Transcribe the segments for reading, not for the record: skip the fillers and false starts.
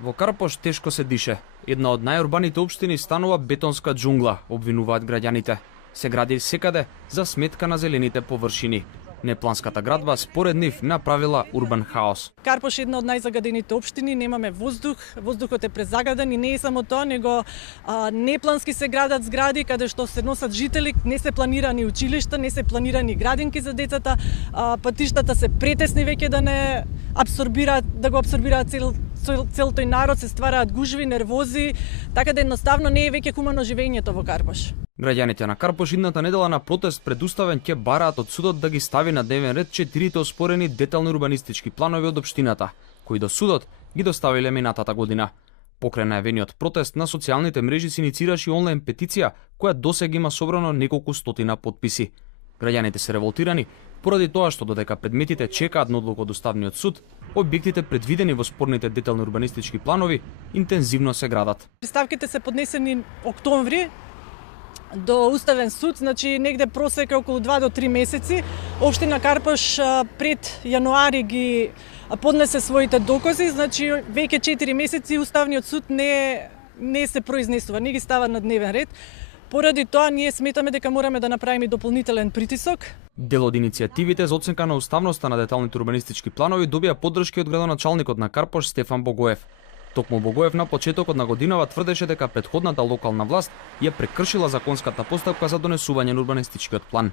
Во Карпош тешко се дише. Една од најурбаните општини станува бетонска џунгла, обвинуваат граѓаните. Се гради секаде за сметка на зелените површини. Непланската градба според нив направила урбан хаос. Карпош е една од најзагадените општини, немаме воздух, воздухот е презагаден и не е само тоа, него неплански се градат згради каде што се носат жители, не се планирани училишта, не се планирани градинки за децата, патиштата се претесни веќе да го абсорбираат цел тој народ, се ствараат гужви, нервози, така да едноставно не е веќе хумано живењето во Карпош. Граѓаните на Карпош идната недела на протест пред Уставен ќе бараат од судот да ги стави на дневен ред 4 оспорени детални урбанистички планови од општината, кои до судот ги доставиле минатата година. Покрај најавениот протест на социјалните мрежи се иницираше онлайн петиција која досега има собрано неколку стотина потписи. Граѓаните се револтирани поради тоа што додека предметите чекаат на одлука од Уставниот суд, објектите предвидени во спорните детални урбанистички планови интензивно се градат. Приставките се поднесени октомври до Уставен суд, значи негде просек е околу 2 до 3 месеци. Општина Карпош пред јануари ги поднесе своите докази, значи веќе 4 месеци Уставниот суд не се произнесува, не ги става на дневен ред. Поради тоа ние сметаме дека мораме да направиме дополнителен притисок. Дел од иницијативите за оценка на уставноста на деталните урбанистички планови добија поддршка од градоначалникот на Карпош Стефан Богоев. Токму Богоев на почетокот на годинава тврдеше дека претходната локална власт ја прекршила законската постапка за донесување на урбанистичкиот план.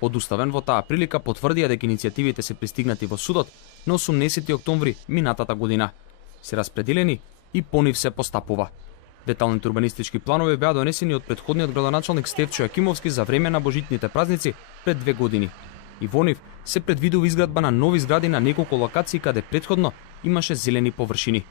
Од Уставен во таа прилика потврдија дека иницијативите се пристигнати во судот на 18 октомври минатата година. Се распределени и по нив се постапува. Деталните урбанистички планови беа донесени од претходниот градоначалник Стефчо Јакимовски за време на божитните празници пред 2 години. И во нив се предвидува изградба на нови згради на неколку локации каде претходно имаше зелени површини.